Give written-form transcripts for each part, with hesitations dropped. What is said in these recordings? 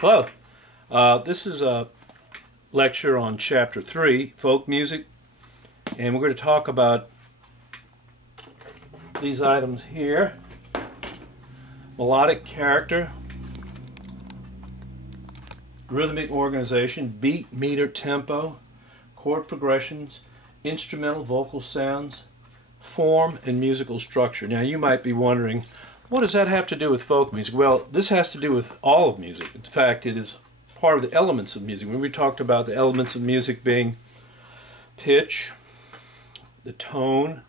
Hello, this is a lecture on Chapter 3, Folk Music, and we're going to talk about these items here: Melodic Character, Rhythmic Organization, Beat, Meter, Tempo, Chord Progressions, Instrumental Vocal Sounds, Form, and Musical Structure. Now you might be wondering, what does that have to do with folk music? Well, this has to do with all of music. In fact, it is part of the elements of music. When we talked about the elements of music being pitch, the tone,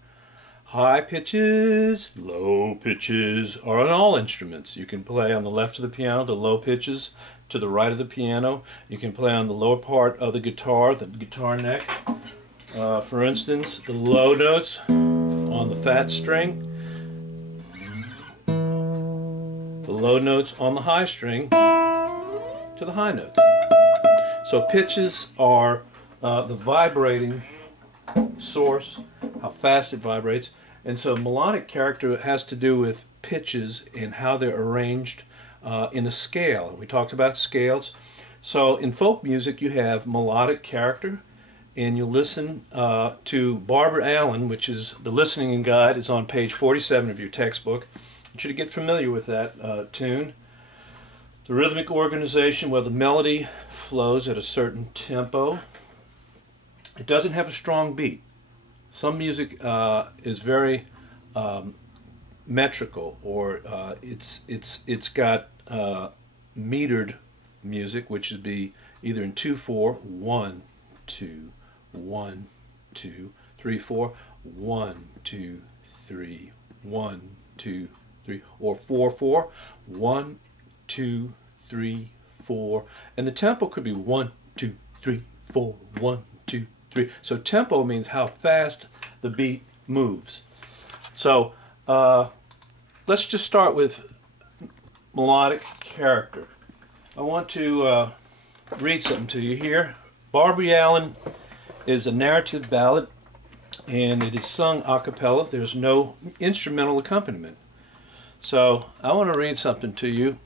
high pitches, low pitches are on all instruments. You can play on the left of the piano, the low pitches, to the right of the piano. You can play on the lower part of the guitar neck. For instance, the low notes on the fat string, the low notes on the high string to the high notes. So pitches are the vibrating source, how fast it vibrates, and so melodic character has to do with pitches and how they're arranged in a scale. We talked about scales. So in folk music you have melodic character, and you listen to Barbara Allen, which is the listening guide, is on page 47 of your textbook. I want you to get familiar with that tune. The rhythmic organization, well, the melody flows at a certain tempo. It doesn't have a strong beat. Some music is very metrical, or it's got metered music, which would be either in 2/4, 1, 2, 1, 2, 3, 4, 1, 2, 3, 1, 2, 3, or 4/4, 1, 2, 3, 4, and the tempo could be 1, 2, 3, 4, 1, 2, 3. So tempo means how fast the beat moves. So let's just start with melodic character. I want to read something to you here. Barbara Allen is a narrative ballad, and it is sung a cappella. There's no instrumental accompaniment. So I want to read something to you,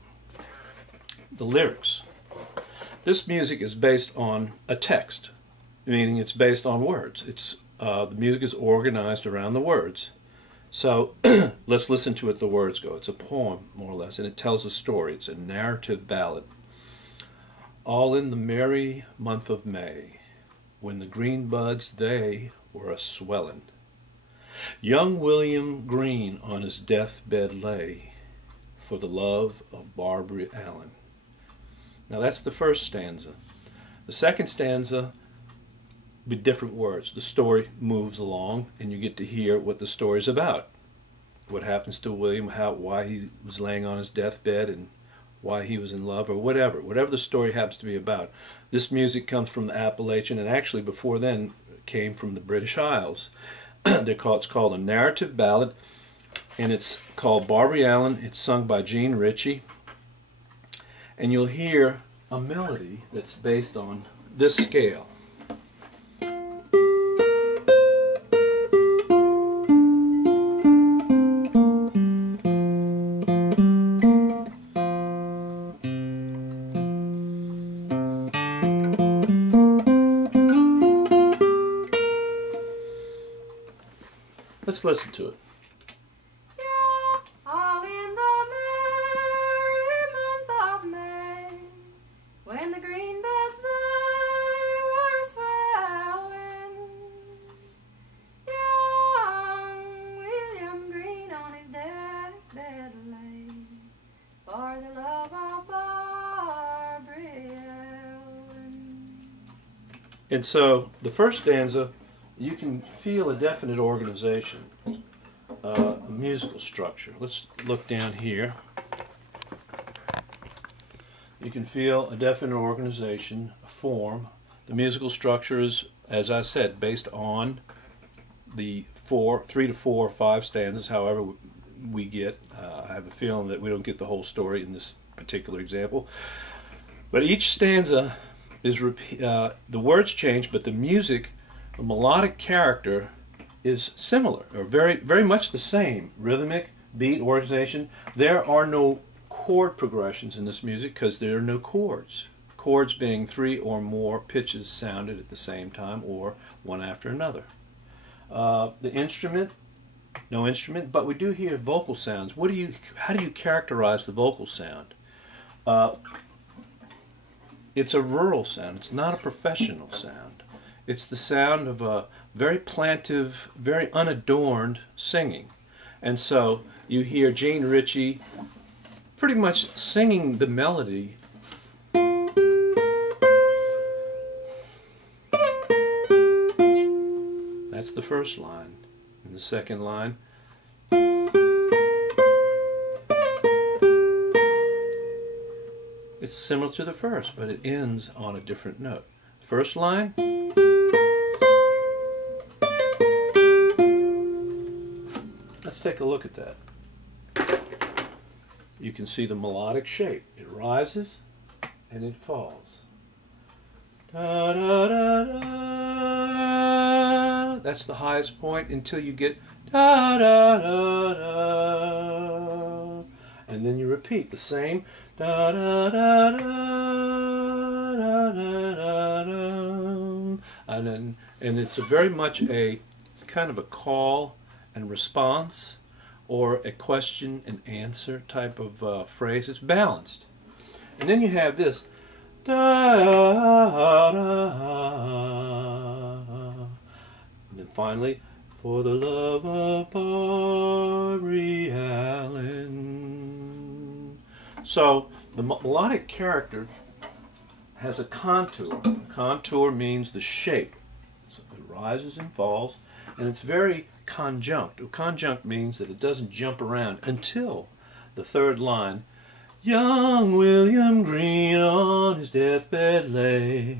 the lyrics. This music is based on a text, meaning it's based on words. The music is organized around the words. So let's listen to it. The words go. It's a poem, more or less, and it tells a story. It's a narrative ballad. All in the merry month of May, when the green buds they were a-swellin', young William Green on his deathbed lay, for the love of Barbara Allen. Now that's the first stanza. The second stanza with different words. The story moves along, and you get to hear what the story's about. What happens to William, why he was laying on his deathbed, and why he was in love, or whatever the story happens to be about. This music comes from the Appalachian, and actually before then came from the British Isles. It's called a narrative ballad, and it's called Barbara Allen. It's sung by Gene Ritchie, and you'll hear a melody that's based on this scale. Let's listen to it. Yeah, all in the merry month of May, when the green buds they were swelling, young William Green on his deathbed lay, for the love of Barbara Allen. And so the first stanza, you can feel a definite organization, a musical structure. Let's look down here. You can feel a definite organization, a form. The musical structure is, as I said, based on the 3 to 4 or 5 stanzas, however we get. I have a feeling that we don't get the whole story in this particular example. But each stanza is, the words change, but the music, the melodic character, is similar, or very much the same. Rhythmic, beat, organization. There are no chord progressions in this music because there are no chords. Chords being 3 or more pitches sounded at the same time or one after another. The instrument, no instrument, but we do hear vocal sounds. How do you characterize the vocal sound? It's a rural sound. It's not a professional sound. It's the sound of a very plaintive, very unadorned singing. And so you hear Gene Ritchie pretty much singing the melody. That's the first line. And the second line, it's similar to the first, but it ends on a different note. First line, let's take a look at that. You can see the melodic shape. It rises and it falls. Da, da, da, da. That's the highest point until you get da, da, da, da. And then you repeat the same da, da, da, da, da, da, da, da. And it's very much a kind of a call and response, or a question and answer type of phrase. It's balanced. And then you have this da, da, da. And then finally, for the love of Barbary Allen. So the melodic character has a contour. Contour means the shape. So it rises and falls, and it's very conjunct. Conjunct means that it doesn't jump around until the third line. Young William Green on his deathbed lay.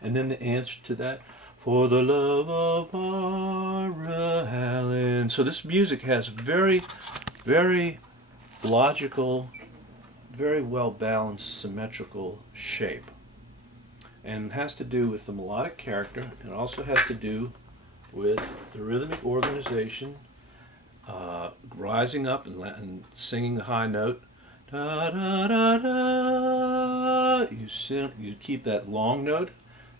And then the answer to that, for the love of Barbara Allen. So this music has very, very logical, very well balanced, symmetrical shape. And it has to do with the melodic character. It also has to do with the rhythmic organization, rising up and singing the high note. Da, da, da, da. You keep that long note,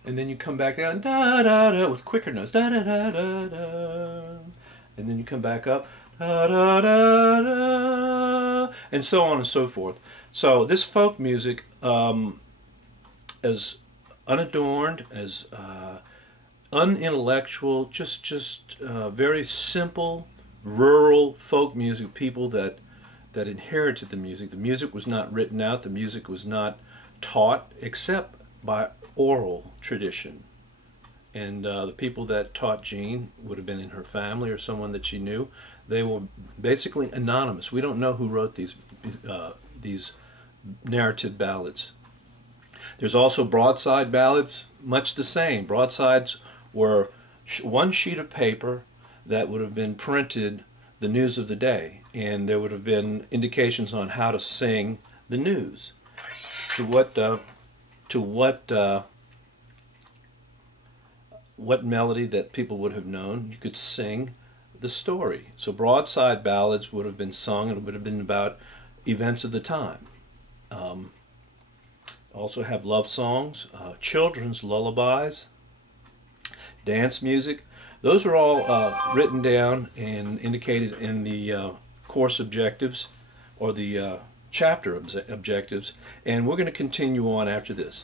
and then you come back down da, da, da, with quicker notes. Da, da, da, da, da. And then you come back up. Da, da, da, da, and so on and so forth. So this folk music, as unadorned, as unintellectual, just very simple, rural folk music, people that inherited the music. The music was not written out, the music was not taught, except by oral tradition. And the people that taught Jean would have been in her family or someone that she knew. They were basically anonymous. We don't know who wrote these narrative ballads. There's also broadside ballads, much the same. Broadsides were one sheet of paper that would have been printed the news of the day, and there would have been indications on how to sing the news. What melody that people would have known. You could sing the story. So broadside ballads would have been sung, and it would have been about events of the time. Also have love songs, children's lullabies, dance music. Those are all written down and indicated in the course objectives or the chapter objectives, and we're going to continue on after this.